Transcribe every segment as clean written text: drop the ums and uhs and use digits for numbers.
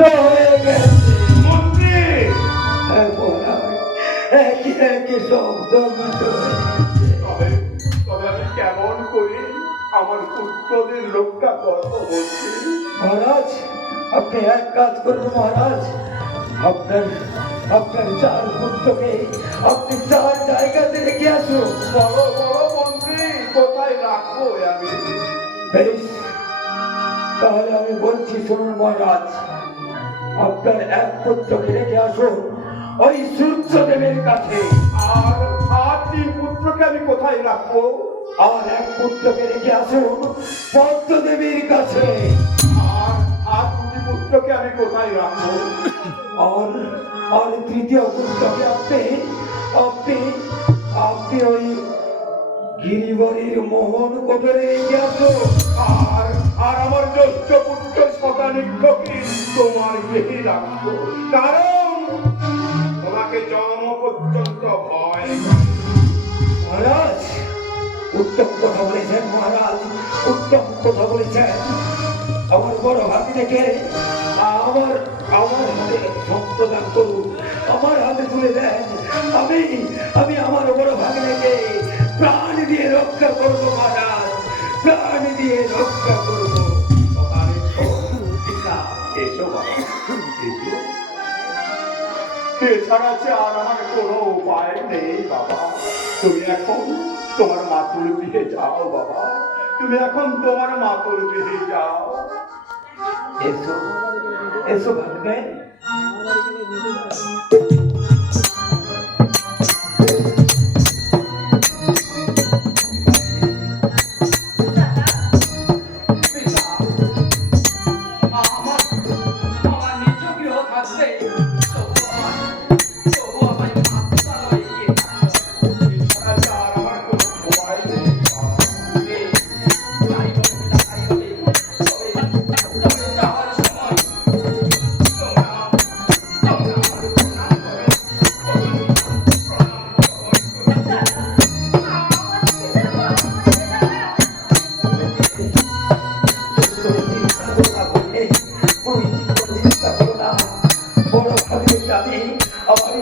হয়ে গেছে। মন্ত্রী একই একই শব্দ মিশে তবে তবে আমি কেমন করি আমার পুত্রদের রক্ষা করবো মন্ত্রী? মহারাজ, আপনি এক কাজ করুন মহারাজ, আপনার আপনার চার পুত্রকে আপনি চার জায়গাতে রেখে আসুন। বড় বড় মন্ত্রী কোথায় রাখবো আমি? বেশ, তাহলে আমি বলছি শুনুন মহারাজ, আপনার এক পুত্রকে রেখে আসুন ওই সূর্যদেবের কাছে। আর আর তিন পুত্রকে আমি কোথায় রাখবো? আর এক পুত্রকে রেখে আসুন পদ্মদেবীর কাছে। আর আর দুটি পুত্রকে আমি কোথায় রাখবো? আর আর তৃতীয় পুত্রকে আপনি আপনি আপনি ওই গিরিবরীর মোহন কোটরে রেখে আসুন। আর আর আমার জ্যেষ্ঠ পুত্র শতানিক্ষকে তোমার গৃহে রাখবো, কারণ তোমাকে জন্ম পর্যন্ত ভয় করে। মহারাজ, উত্তম কথা বলেছেন মহারাজ, উত্তম কথা বলেছেন। আমার বড় ভাগ্নেকে আমার আমার হাতে সম্প্রদান করুন, আমার হাতে তুলে দেন। আমি আমি আমার বড় ভাগ্নেকে প্রাণ দিয়ে রক্ষা করবো মহারাজ, প্রাণ দিয়ে রক্ষা করবো। শতানিক্ষ, পিতা, এসো বাবা, এসো। এছাড়া যে আর আমার কোনো উপায় নেই বাবা। তুমি এখন তোমার মাতুল গৃহে যাও বাবা, তুমি এখন তোমার মাতুল গৃহে যাও। এসো এসো ভাগ্নে। এছাড়া যে আর আমার কোনো উপায় নেই বাবা।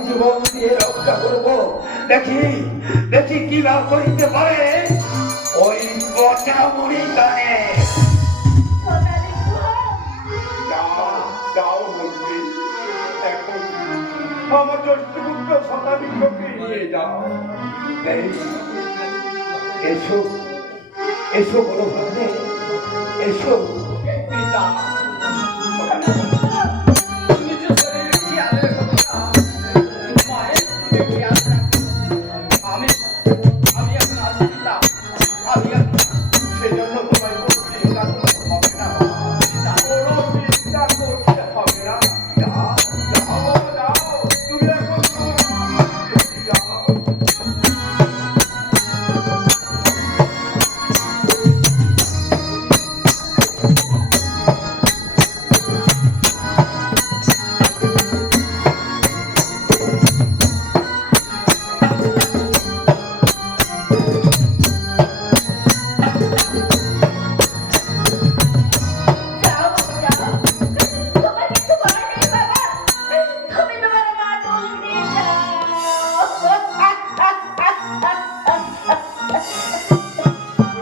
জীবন দিয়ে রক্ষা করবো। দেখি দেখি কি লাভ করিতে পারে ওই পচামুড়ি গানে। যাও যাও মন্ত্রী, এখন আমার জ্যেষ্ঠ পুত্র শতানিক্ষকে নিয়ে যাও। বেশ, এসো এসো বড় ভাগ্নে, এসো। পিতা, সেজন্য তোমায় কোনো চিন্তা করতে হবে না বাবা। কোনো চিন্তা করতে হবে না। যাও যাও বাবা, যাও, তুমি এখন তোমার মাতুল গৃহে যাও।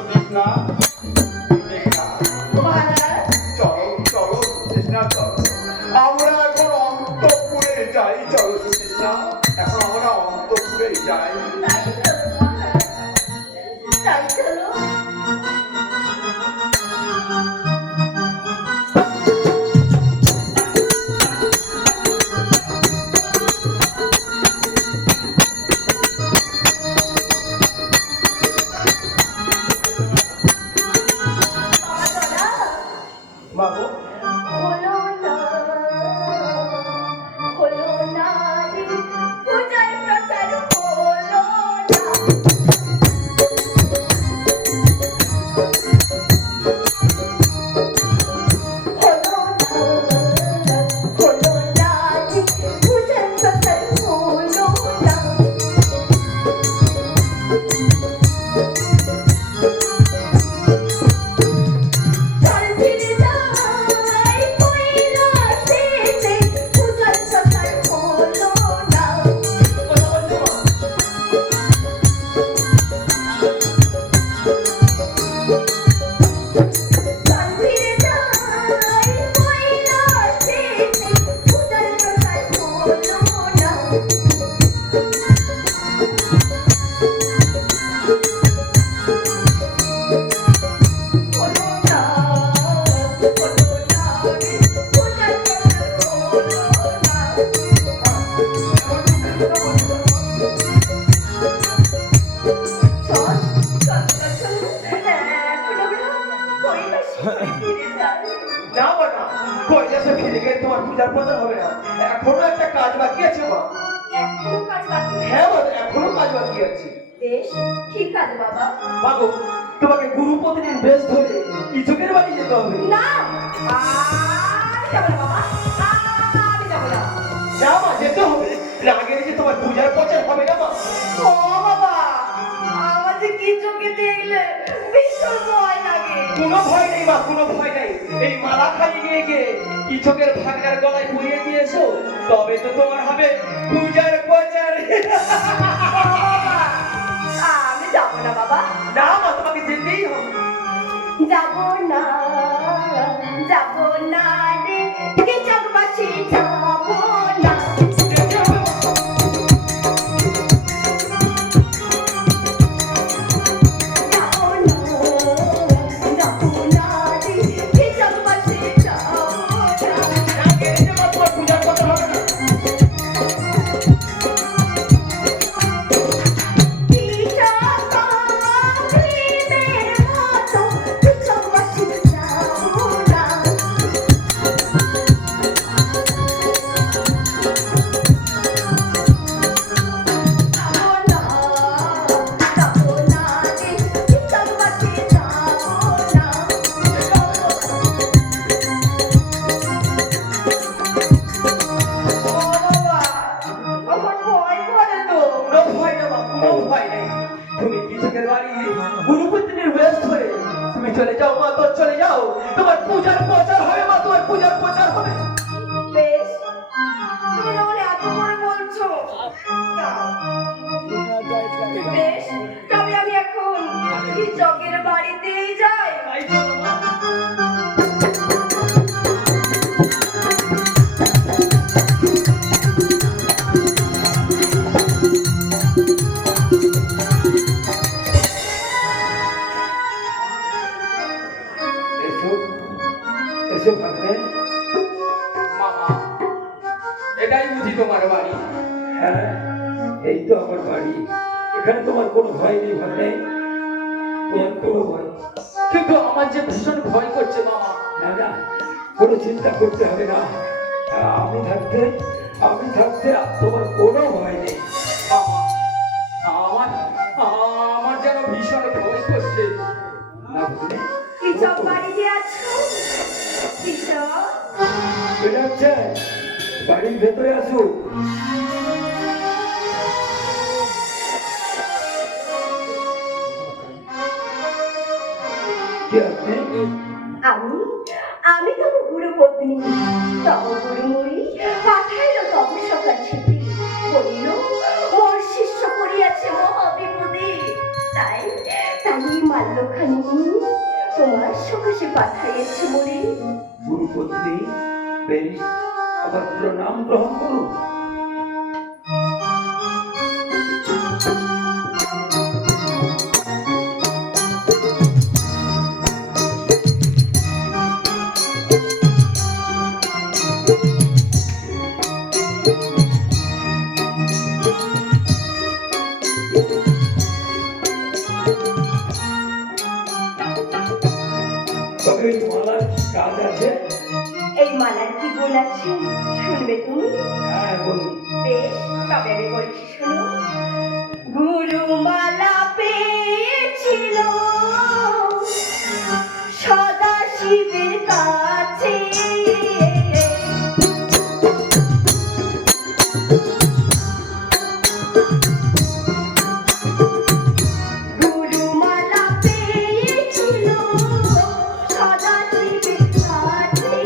কৃষ্ণা, কৃষ্ণা, চলো চলো কৃষ্ণা, চলো আমরা এখন অন্তঃপুরে যাই। চলো কৃষ্ণা, এখন আমরা অন্তঃপুরে যাই। মাগো, থেকে তোমার পূজার প্রচার হবে না। এখনো একটা কাজ বাকি আছে মা। এখনো কাজ বাকি? হ্যাঁ মা, এখনো কাজ বাকি আছে। বেশ, ঠিক আছে বাবা। বাবু, তোমাকে গুরু প্রতিদিন বেশ ধরে ইচকের বাড়ি যেতে হবে। না, আমি যাবো না বাবা, আমি যাবো না। না মা, যেতে হবে। না গেলে যে তোমার পূজার প্রচার হবে না মা। ও বাবা, আমার যে কি চোখে দেখলে ভীষণ ভয় লাগে। কোনো ভয় নেই মা, কোনো ভয় নেই। এই মালা খালি নিয়ে গিয়ে ইচকের ভাগনার গলায় পরিয়ে দিয়েছো, তবে তো তোমার হবে পূজার প্রচার। বাবা, আমি যাবো না বাবা, না মা, তোমাকে যেতেই হবে। যাবো না, যাবো না রে, কে চাকবাসি যাবো না। যেতে হবে মা। যাবো না, যাবো না রে, কে চাকবাসি যাবো না। না গেলে যে মা তোমার পূজার প্রচার হবে না। আমার ভয় করে তো। কোনো ভয় না মা, কোনো ভয় নেই। তুমি কৃষকের বাড়ি গুরুপতির বেশ ধরে তুমি চলে যাও মা, তোর চলে যাও। তোমার পূজার প্রচার হবে মা, তোমার পূজার প্রচার হবে। বেশ, তুমি যখন এত করে বলছো, যাও। বেশ, তবে আমি এখন কৃষকের বাড়িতেই যাই। তাই চলো মা। এসো এসো ভাগ্নে। মামা, এটাই বুঝি তোমার বাড়ি? হ্যাঁ, এই তো আমার বাড়ি। এখানে তোমার কোনো ভয় নেই ভাগ্নে, তোমার কোনো ভয়। কিন্তু আমার যে ভীষণ ভয় করছে মামা। না না, কোনো চিন্তা করতে হবে না। আমি থাকতে তোমার কোনো ভয় নেই। মামা, আমার আমার যেন ভীষণ ভয় করছে। না ভাগ্নে, কৃষক বাড়িতে আছো? কৃষক, চলে যাচ্ছে, বাড়ির ভেতরে আসো। কি আপনি? আমি আমি তব গুরু পত্নী, তব গুরুময়ী পাঠাইল তব সকাল ছিপি, বলিল মোর শিষ্য করিয়াছে মহাবিপদে, তাই তাই মাল্যখানি তোমার সকাশে পাঠাইয়াছে বলে। গুরুপত্নী, বেশ, আমার প্রণাম গ্রহণ করুন। তবে এই মালার কাজ আছে। এই মালার কি গুণ আছে শুনবে তুমি? হ্যাঁ বলুন। বেশ, তবে আমি বলছি শোনো। গুরুমালা পেয়েছিল সদা শিবের কাছে, গুরুমালা পেয়েছিল সদা শিবের কাছে,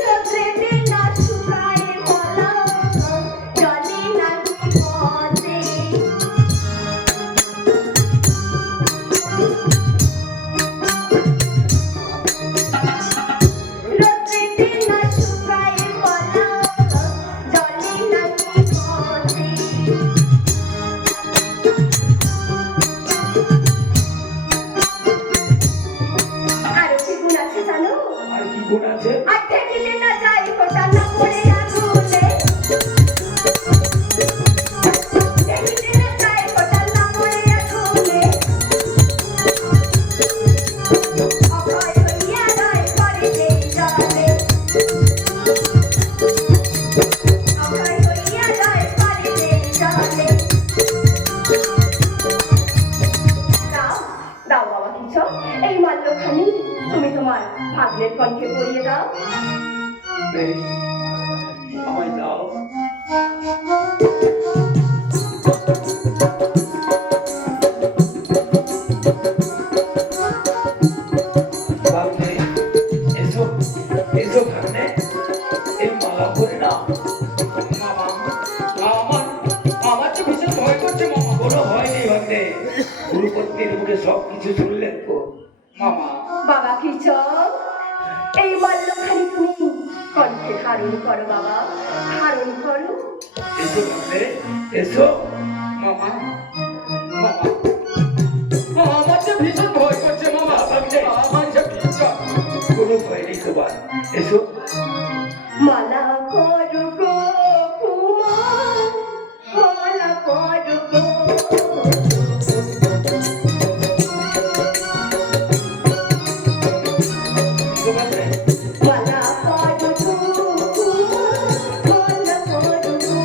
রোদ্রে না শুকায় মালা, জলে না পথে, মাল্যখানি তুমি তোমার ভাগ্নের কণ্ঠে পরিয়ে দাও। বেশ, আমায় দাও। ভাগ্নে, এসো, এসো ভাগ্নে, এই মালা পরে নাও। মামা আমার আমার তো ভীষণ ভয় করছে মামা। কোনো ভয় নেই ভাগ্নে, গুরুপত্নীর মুখে সবকিছু শুনলেন তো। মামা বাবা কৃষক, এই মাল্যখানি তুমি কণ্ঠে ধারণ করো বাবা, ধারণ করো। এসো ভাগ্নে, এসো। মামা মামা আমার তো ভীষণ ভয় করছে মামা। আমার যে ভীষণ কোনো ভয় নেই তোমার, এসো। মালা করো গো কুমার, মালা করো গো। এসো ভাগ্নে। মালা করো গো কুমার, মালা করো গো।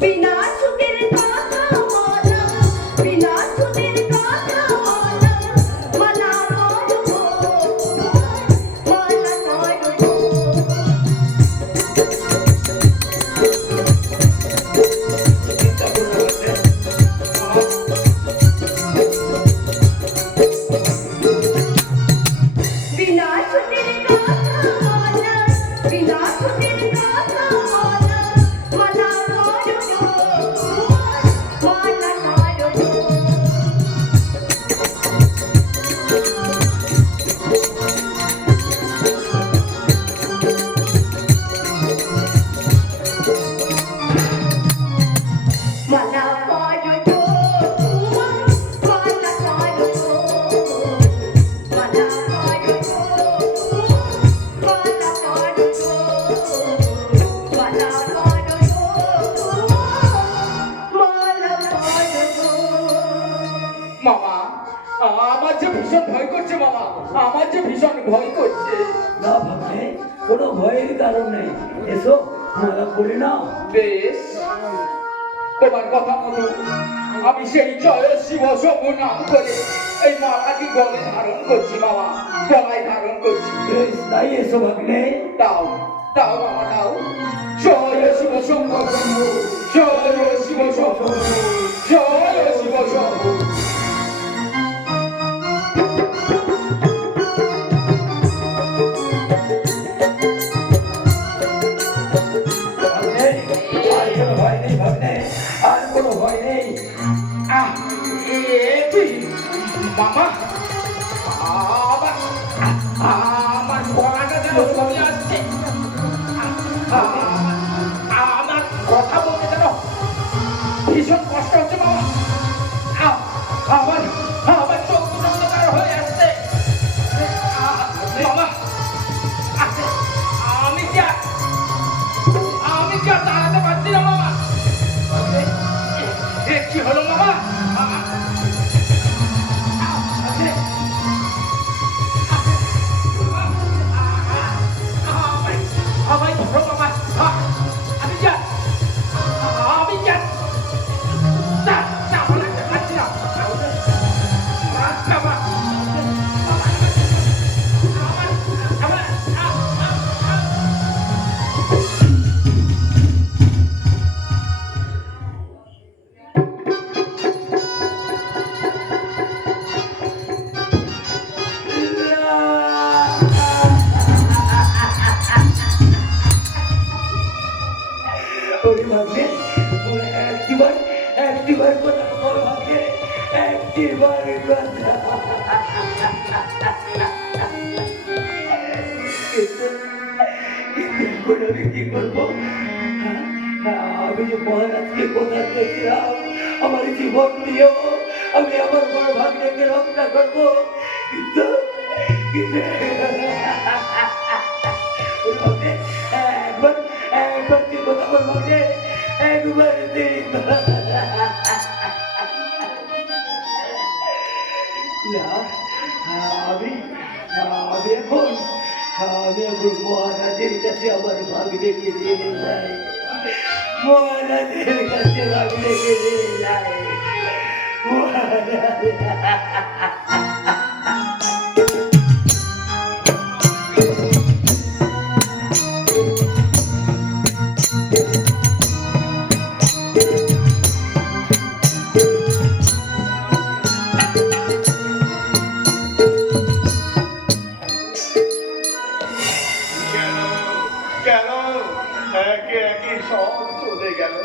বিনা সুখের কথা মালা, বিনা সুখের কথা মালা, মালা করো গো কুমার, মালা করো গো। চিন্তা করো না ভাগ্নে। বিনা সুখের কথা মালা, বিনা সুখের কথা মালা, মালা করো গো কুমার, মালা করো গো। মালা করো গো কুমার, মালা করো গো। মালা করো গো কুমার, মালা করো গো। মালা করো গো কুমার, মালা করো গো। মামা আমার যে ভীষণ ভয় করছে মামা। আমার যে ভীষণ ভয় করছে। না ভাগ্নে, কোনো ভয়ের কারণ নেই, এসো মালা পরে নাও। বেশ, তোমার কথা মতো আমি সেই জয় শিব শম্ভু নাম করে এই মালাটি গলায় ধারণ করছি মামা, গলায় ধারণ করছি। বেশ, তাই এসো ভাগ্নে। দাও দাও মামা দাও। জয় শিব শম্ভু শম্ভু, জয় শিব শম্ভু, জয় শিব শম্ভু। ভাগ্নে, আর কোনো ভয় নেই ভাগ্নে, আর কোনো ভয় নেই। আহ, এ কি মামা, আমার আমার গলাটা যেন চলে আসছে। আমার কথা বলতে যেন ভীষণ কষ্ট হচ্ছে মামা। আমার আমার চোখ দুটো অন্ধকার হয়ে আসছে। মামা আমি কি আর দাঁড়াতে পারছি না মামা। কি হলো মামা? আমায় ধরো মামা। আমি কি আর লাগতে পারছি না মামা। ওরে ভাগ্নে, ওরে একটিবার কথা বল ভাগ্নে, একটিবার কথা। কিন্তু এখন আমি কি করবো? আমি যে মহারাজকে কথা দিয়েছিলাম আমার জীবন দিয়েও আমি আমার বড় ভাগ্নেকে রক্ষা করবো, কিন্তু ওরে ভাগ্নে, একবার তুই কথা বল ভাগ্নে, একবার তুই। না, আমি আমি এখন মহারাজের কাছে আমার ভাগ্নে দিয়ে দিয়ে যাই। মহারাজের কাছে ভাগলে গেলে যায় মহারাজ। কেন কেন একে একে সব চলে গেল